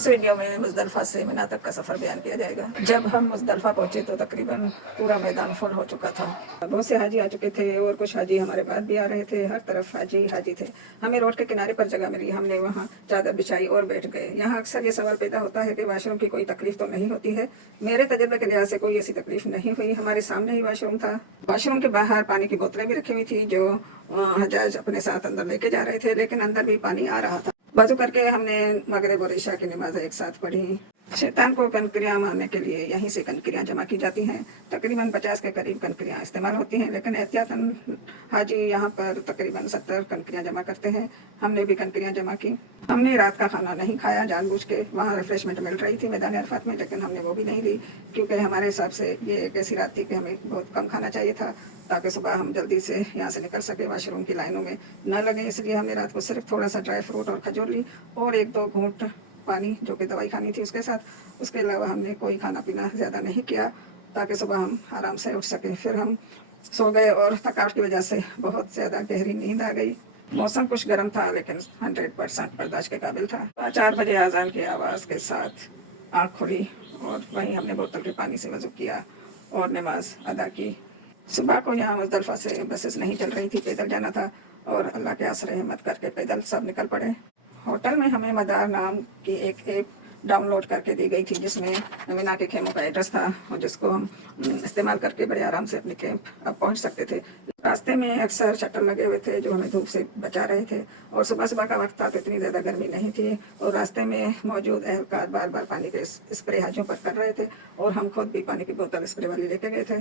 اس video میں مزدلفہ سے منا تک کا سفر بیان کیا جائے گا۔ جب ہم مزدلفہ پہنچے تو تقریباً پورا میدان فل ہو چکا تھا۔ بہت سے حاجی آ چکے تھے اور کچھ حاجی ہمارے بعد بھی آ رہے تھے۔ ہر طرف حاجی حاجی تھے۔ ہمیں روڈ کے کنارے پر جگہ ملی، ہم نے وہاں چادر بچھائی اور بیٹھ گئے۔ یہاں اکثر یہ سوال پیدا ہوتا ہے کہ واش روم کی کوئی تکلیف تو نہیں ہوتی ہے؟ میرے تجربے کے لحاظ سے کوئی ایسی تکلیف نہیں ہوئی۔ ہمارے سامنے ہی واش روم تھا۔ واش روم کے باہر پانی کی بوتلیں بھی رکھی ہوئی تھی جو حجاج اپنے ساتھ اندر لے کے جا رہے تھے، لیکن اندر بھی پانی آ رہا تھا۔ وضو کر کے ہم نے مغرب اور عشاء کی نماز ایک ساتھ پڑھی۔ شیطان کو کنکریاں مارنے کے لیے یہیں سے کنکریاں جمع کی جاتی ہیں۔ تقریباً 50 کے قریب کنکریاں استعمال ہوتی ہیں، لیکن احتیاطاً حاجی یہاں پر تقریباً 70 کنکریاں جمع کرتے ہیں۔ ہم نے بھی کنکریاں جمع کی۔ ہم نے رات کا کھانا نہیں کھایا جان بوجھ کے، وہاں ریفریشمنٹ مل رہی تھی میدان عرفات میں، لیکن ہم نے وہ بھی نہیں لی کیونکہ ہمارے حساب سے یہ ایک ایسی رات تھی کہ ہمیں بہت کم کھانا چاہیے تھا تاکہ صبح ہم جلدی سے یہاں سے نکل سکے، واش روم کی لائنوں میں نہ لگیں۔ اس لیے ہم نے رات کو صرف تھوڑا سا ڈرائی فروٹ اور کھجور لی اور 1-2 گھونٹ پانی جو کہ دوائی کھانی تھی اس کے ساتھ۔ اس کے علاوہ ہم نے کوئی کھانا پینا زیادہ نہیں کیا تاکہ صبح ہم آرام سے اٹھ سکیں۔ پھر ہم سو گئے اور تھکاوٹ کی وجہ سے بہت زیادہ گہری نیند آ گئی۔ موسم کچھ گرم تھا لیکن 100% برداشت کے قابل تھا۔ 4 بجے اذان کی آواز کے ساتھ آنکھ کھلی اور وہیں ہم نے بوتل کے پانی سے وضو کیا اور نماز ادا کی۔ صبح کو یہاں مزدلفہ سے بسز نہیں چل رہی تھی، پیدل جانا تھا اور اللہ کے آسرے ہمت کر کے پیدل سب نکل پڑے۔ ہوٹل میں ہمیں مدار نام کی ایک ایپ ڈاؤن لوڈ کر کے دی گئی تھی جس میں مینا کے خیموں کا ایڈریس تھا اور جس کو ہم استعمال کر کے بڑے آرام سے اپنے کیمپ اب پہنچ سکتے تھے۔ راستے میں اکثر شٹر لگے ہوئے تھے جو ہمیں دھوپ سے بچا رہے تھے، اور صبح کا وقت تھا تو اتنی زیادہ گرمی نہیں تھی، اور راستے میں موجود اہلکار بار بار پانی کے اسپرے حاجیوں پر کر رہے تھے اور ہم خود بھی پانی کی بوتل اسپرے والی لے کے گئے تھے۔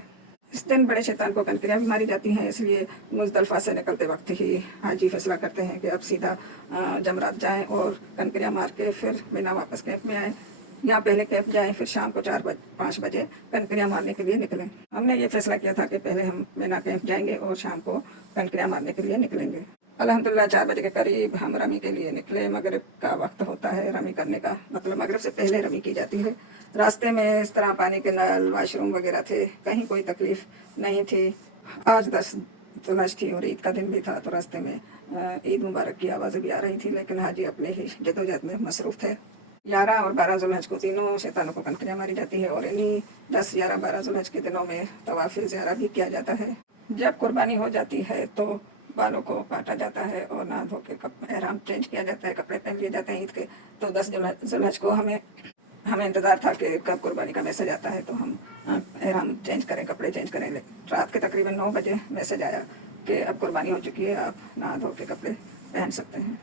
اس دن بڑے شیطان کو کنکریاں بھی ماری جاتی ہیں، اس لیے مزدلفہ سے نکلتے وقت ہی حاجی فیصلہ کرتے ہیں کہ اب سیدھا جمرات جائیں اور کنکریاں مار کے پھر مینا واپس کیمپ میں آئیں، یا پہلے کیمپ جائیں پھر شام کو 4-5 بجے کنکریاں مارنے کے لیے نکلیں۔ ہم نے یہ فیصلہ کیا تھا کہ پہلے ہم مینا کیمپ جائیں گے اور شام کو کنکریاں مارنے کے لیے نکلیں گے۔ الحمدللہ 4 بجے کے قریب ہم رمی کے لیے نکلے۔ مغرب کا وقت ہوتا ہے رمی کرنے کا، مطلب مغرب سے پہلے رمی کی جاتی ہے۔ راستے میں اس طرح پانی کے نل، واش روم وغیرہ تھے، کہیں کوئی تکلیف نہیں تھی۔ آج 10 ذوالحج تھی اور عید کا دن بھی تھا، تو راستے میں عید مبارک کی آوازیں بھی آ رہی تھی، لیکن حاجی اپنے ہی جدوجہد میں مصروف تھے۔ 11 اور 12 ذوالحج کو تینوں شیطانوں کو کنکریاں ماری جاتی ہے، اور انہی 10، 11، 12 ذوالحج کے دنوں میں طواف زیارہ بھی کیا جاتا ہے۔ جب قربانی ہو جاتی ہے تو بالوں کو کاٹا جاتا ہے اور نہا دھو کے احرام چینج کیا جاتا ہے، کپڑے پہن لیے جاتے ہیں عید کے۔ تو 10 ذوالحج کو ہمیں انتظار تھا کہ کب قربانی کا میسج آتا ہے تو ہم احرام چینج کریں، کپڑے چینج کریں۔ رات کے تقریباً 9 بجے میسج آیا کہ اب قربانی ہو چکی ہے، آپ نہا دھو کے کپڑے پہن سکتے ہیں۔